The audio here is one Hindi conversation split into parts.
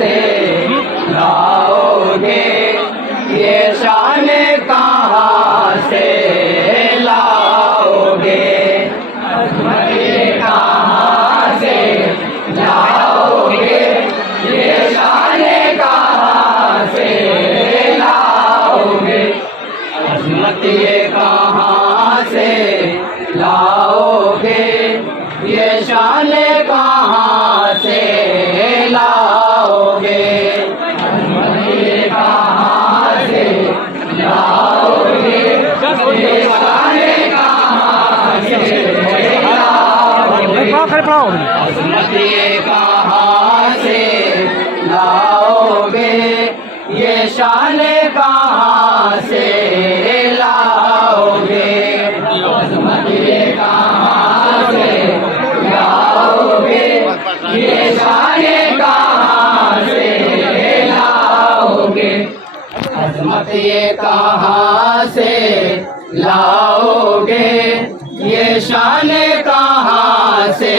से लाओगे, ये शान कहाँ से लाओगे, अजमत ये कहाँ से लाओगे, ये शान कहाँ से लाओगे, अजमत ये कहाँ से लाओगे, ये शान कहाँ से लाओगे, अजमत ये कहाँ से लाओगे, ये शान कहाँ से लाओगे, अजमत ये कहाँ से लाओगे, ये शान कहाँ से लाओगे, अजमत ये कहाँ से लाओगे, ये शान कहाँ से लाओगे, अजमत ये कहाँ से लाओगे, ये शान कहाँ से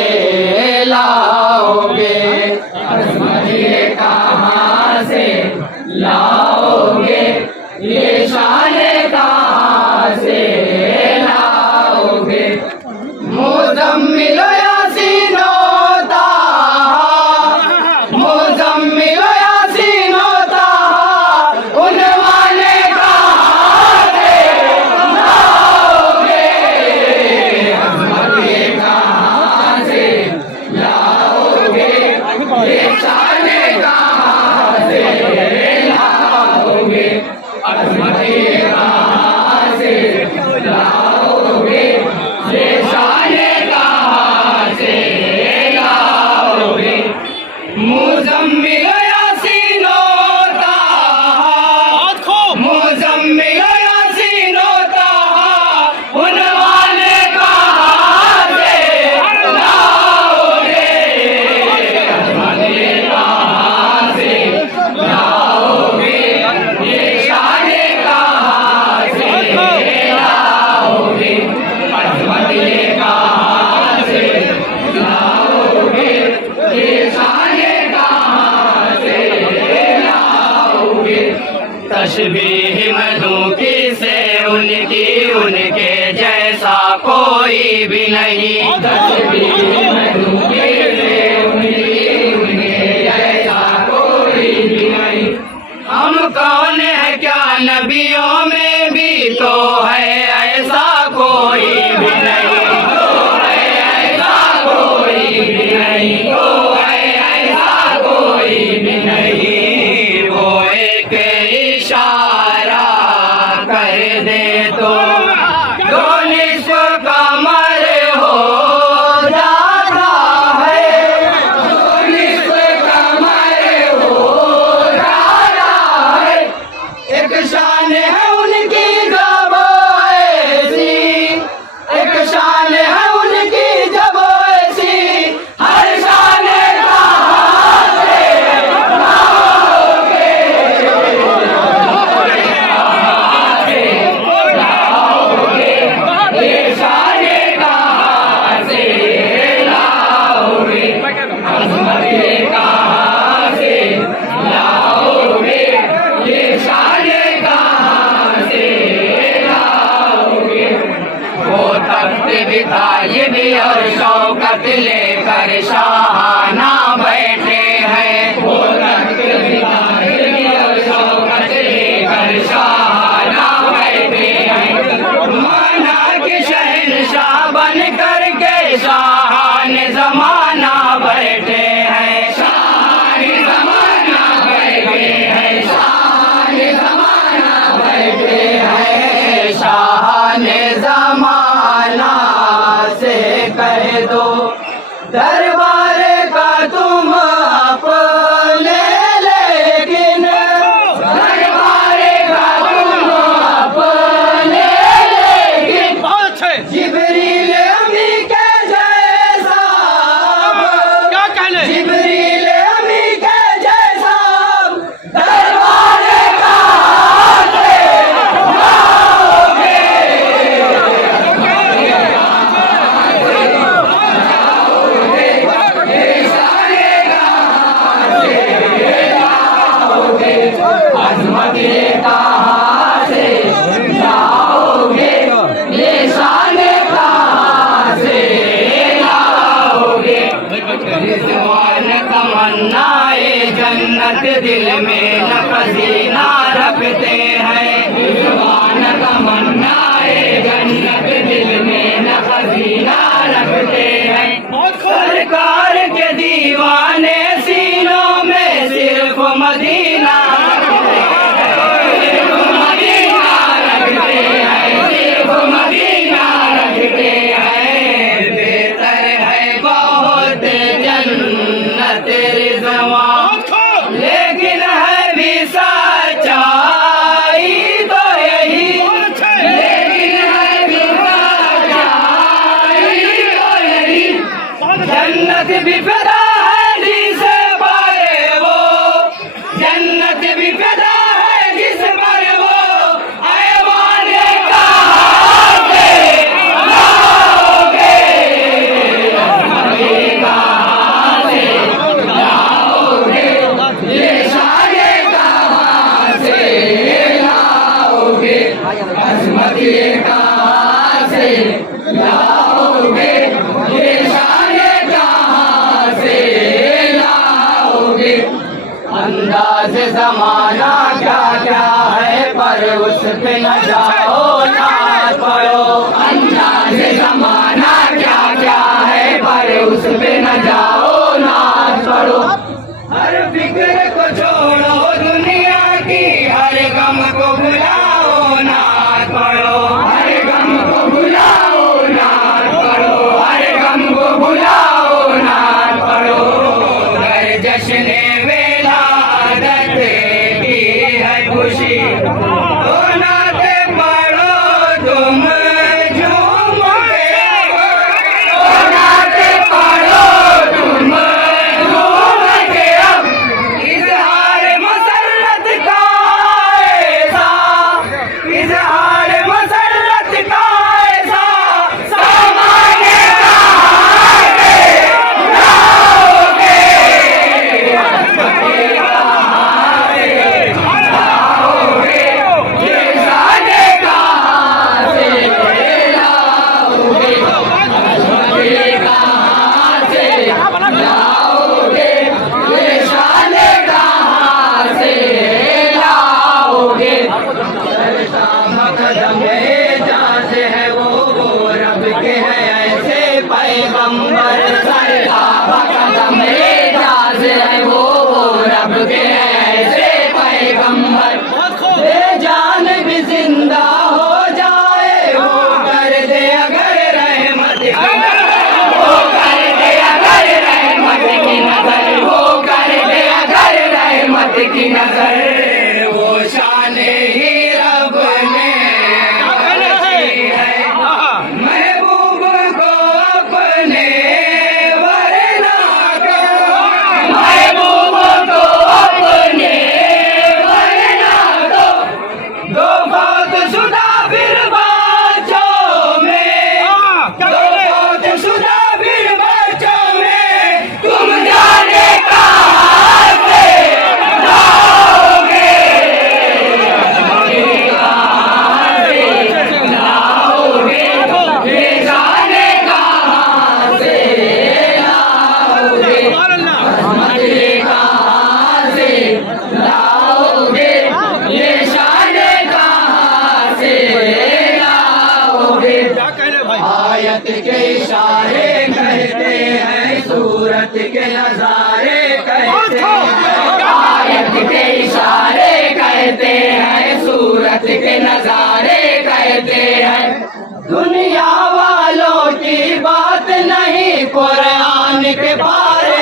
लाओगे, अजमत ये कहाँ से लाओगे, ये शान कहाँ से लाओगे, मुज़म्मिल यासीन ताहा, मुज़म्मिल यासीन ताहा, उनवाने कहाँ से लाओगे, अजमत ये कहाँ से लाओगे, ये शान कहाँ से लाओगे, अजमत ये कहाँ से लाओगे, ये शान कहाँ से लाओगे, मुज़म्मिल यासीन ताहा, मुज़म्मिल यासीन ताहा, उनवाने कहाँ से लाओगे, अजमत ये कहाँ से लाओगे, ये शान कहाँ से लाओगे, अजमत ये कहाँ से लाओगे, ये शान कहाँ से लाओगे, तशबीह मधुकी से उनकी उनके जैसा कोई भी नहीं, तशबीह मधुकी से उनकी उनके जैसा कोई भी नहीं, हम कौन है क्या नबियों में भी तो है ऐसा कोई भी नहीं, तो है ऐसा कोई भी नहीं, तो है ऐसा कोई भी नहीं, वो एक इशारा कर दे तो दो निस्फ कमर हो जाता है, दो निस्फ कमर हो जाता है, एक शान है उनकी ज़बान तमन्नाए जन्नत दिल में न खजीना रखते हैं। दीवान तमन्नाए जन्नत दिल में न खजीना रखते हैं। सरकार के दीवाने सीनों में सिर्फ मदीना रखते हैं, सिर्फ मदीना रखते हैं। बेहतर है बहुत जन्नत रिज़वा, लेकिन है भी सच्चाई तो यही, लेकिन है भी सच्चाई तो यही। जन्नत भी फिदा है जिसे पाए वो, जन्नत भी फिदा है जिस पर वो ऐवाने कहाँ से लाओगे, कहाँ से लाओगे, ये शाये कहाँ से लाओगे, अजमत ये कहाँ से लाओगे, ये शाये कहाँ से लाओगे। अंदाज जमाना क्या क्या है पर उस पे न जाओ ना पड़ो। अंदाज जमाना क्या क्या है पर उस पे न जाओ ना पड़ो। हर फिक्र को छोड़ो दुनिया की, हर गम को भुलाओ ना पड़ो, हर गम को भुलाओ ना पड़ो, हर गम को भुलाओ ना पड़ो। हर जश्न विलादत की है खुशी, तो नाते पढ़ो तुम झूम के, तो नाते पढ़ो तुम झूम के। अब इजहार मसरत का ऐसा, इजहार मसरत का ऐसा सामान्य कहाँ से लाओगे, ये शाये कहाँ से लाओगे, ये कहाँ से लाओगे, ये शाये कहाँ से लाओगे। मकदमे जाते हैं वो रब के हैं ऐसे पैगंबर। मकदमे जाते हैं वो रब के हैं ऐसे पैगंबर। जान भी जिंदा हो जाए वो कर दे अगर रहमत की नज़र, वो कर दे अगर रहमत की नज़र, वो कर दे अगर रहमत की नज़र। वो शान ही रब ने रखी है महबूब को अपने वरना को, महबूब को अपने वरना को। दो बहुत शुदा फिर बच्चों में, दो बहुत शुदा फिर बच्चों में तुम जाने कहाँ से लाओगे, कहाँ से लाओगे, ये जाने कहाँ से लाओगे, अहमद ये कहाँ से लाओगे, ये शाने कहाँ से लाओगे। आयत के इशारे कहते हैं, सूरत के नजारे कहते हैं। आयत के इशारे कहते हैं, सूरत के नजारे कहते हैं। दुनिया वालों की बात नहीं कुरान के बारे,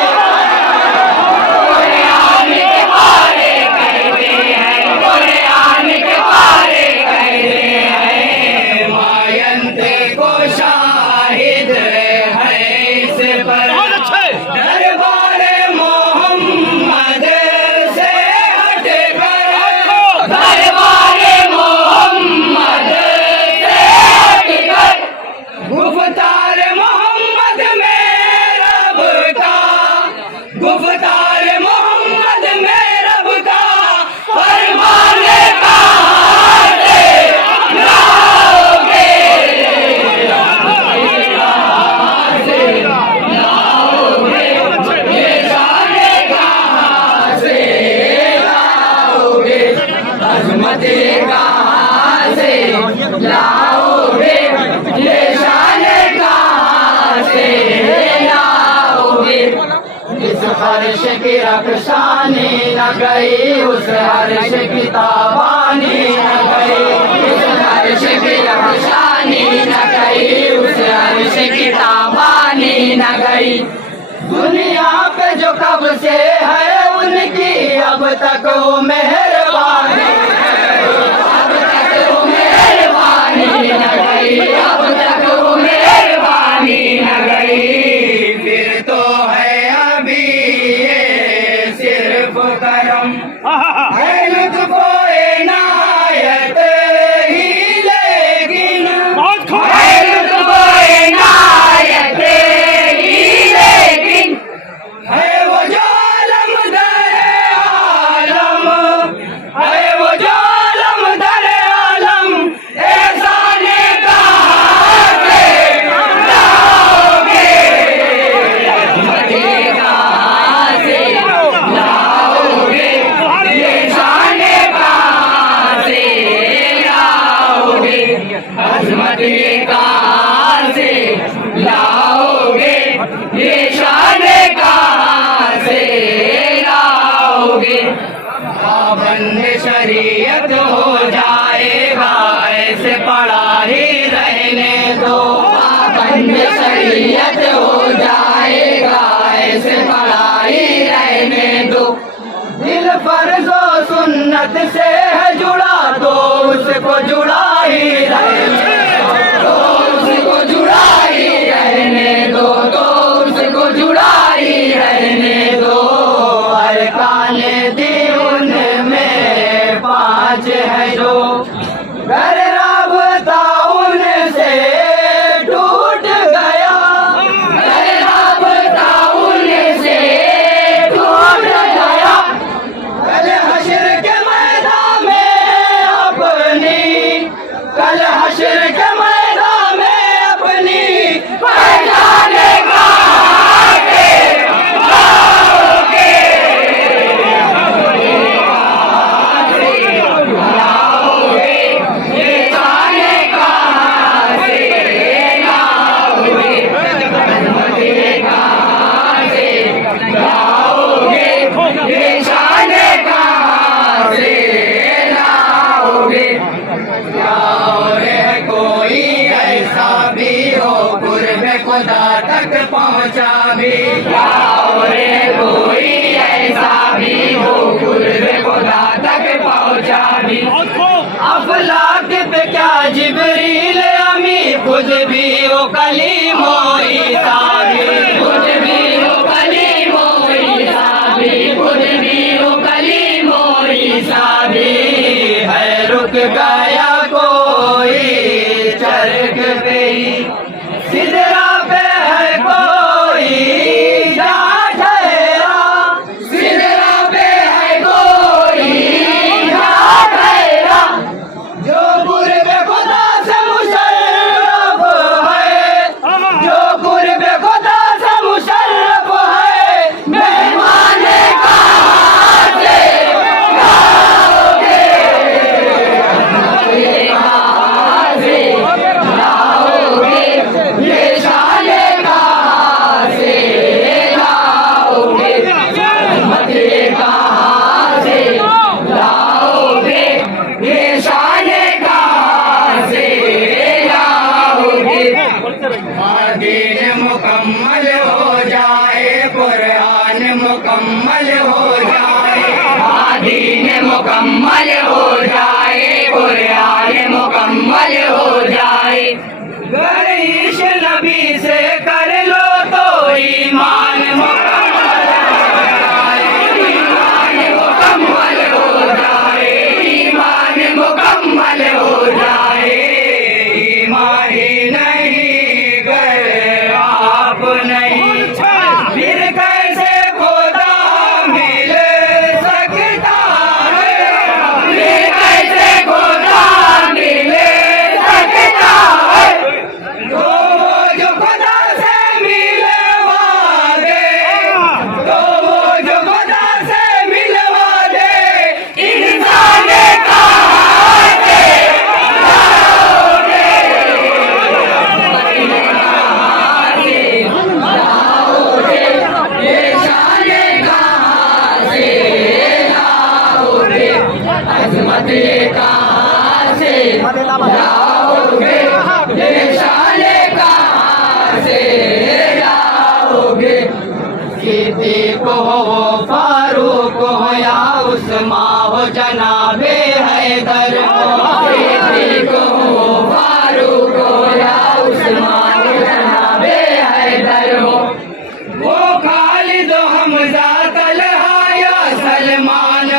कुरान के बारे कहते हैं, कुरान के बारे कहते हैं। मायंते को शाहिद है इस पर दरबार मोहम्मद से हटकर, दरबार मोहम्मद से हटकर गुफ्तार मोहम्मद में रब का अर्श की रक्षानी न गई, उस अर्श की ताबानी न गई, उस अर्श की रक्षानी न गई, उस अर्श की ताबानी न गई। दुनिया पे जो कब से है उनकी अब तक वो मेहरबानी, अब तक वो मेहरबानी न गई, अब तक वो मेहरबानी न गई। फिर तो है अभी ये सिर्फ करम, है लुत्फ़ो इनायत ही, लेकिन है लुत्फ़ो इनायत ही, लेकिन है वो जो आलम दरे आलम, है वो जो आलम दरे आलम, एहसाने कहाँ से लाओगे, अज़मतें कहाँ से लाओगे, ये शाने कहाँ से लाओगे, अज़मतें कहाँ से लाओगे, ये शाने कहाँ से लाओगे। पाबंद शरीयत हो जाएगा, ऐसे पड़ा ही रहने दो, पाबंद शरीयत हो जाएगा, ऐसे पड़ा ही रहने दो। दिल फर्जो सुन्नत से है जुड़ा, तो उसको जुड़ा ही रहने दो, उसको जुड़ा ही रहने दो, तो उसको जुड़ा ही रहने दो। अरकान दीन में 5 है जो, घर राबता उनसे टूट गया, घर राबता उनसे टूट गया। कल हश्र के मैदान में अपनी, कल हश्र के मैदान में अपनी पहचाने कहाँ से लाओगे, लाओगे, ये जाने कहाँ से लाओगे, अज़मतें कहाँ से लाओगे, ये जाने कहाँ से लाओगे। क्या और है कोई ऐसा भी हो कुर्ब खुदा तक पहुँचा भी, क्या और है कोई ऐसा भी हो कुर्ब खुदा तक पहुँचा भी। अफलाक पे क्या जिब्रील अमी, खुद भी वो कलीमो ईसा भी, खुद भी वो कलीमो ईसा भी, खुद भी वो कलीमो ईसा भी। है रुक गया कोई चरख पे ही, सिदरा पे है कोई जा ठहरा, सिदरा पे है कोई जा ठहरा। जो कुर्ब खुदा से मुशर्रफ है, जो कुर्ब खुदा से मुशर्रफ है, मेहमाने कहाँ से लाओगे,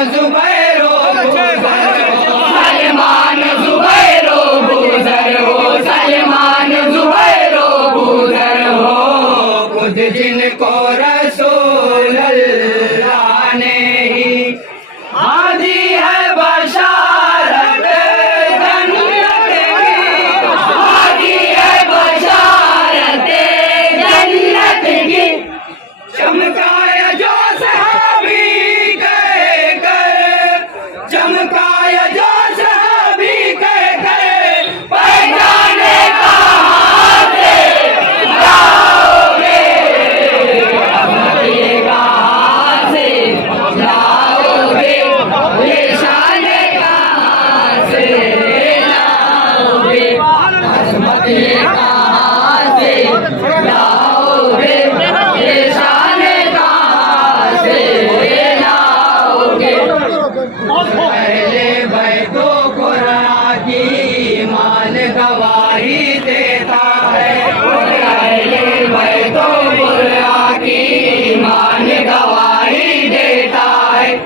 जुबैरो सलमान जुबैरो गुजर हो, सलमान जुबैरो गुजर हो, खुद जिनको रसूल अल्लाह ने ही आदि है बशारत जन्नत की, आदि है बशारत जन्नत की, चमकाया जो सहाबी कह कर, चमकाया जो सहाबी कह कर, पहचाने कहाँ से लाओगे, ये कहाँ से लाओगे, निशान कहाँ से लाओगे, अजमत ये कहाँ से लाओगे, निशान कहाँ से लाओगे। पहले बैतो कुरान की ईमान गवाही देता है, पहले बैतो कुरान की ईमान गवाही देता है,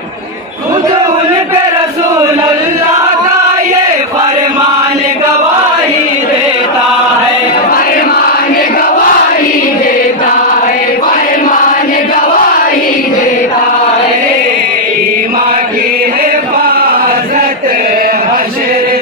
खुद उन पे रसूल अल्लाह का ये फरमान गवाही देता है, फरमान गवाही देता है, फरमान गवाही देता है, ईमान की हिफाजत हश्र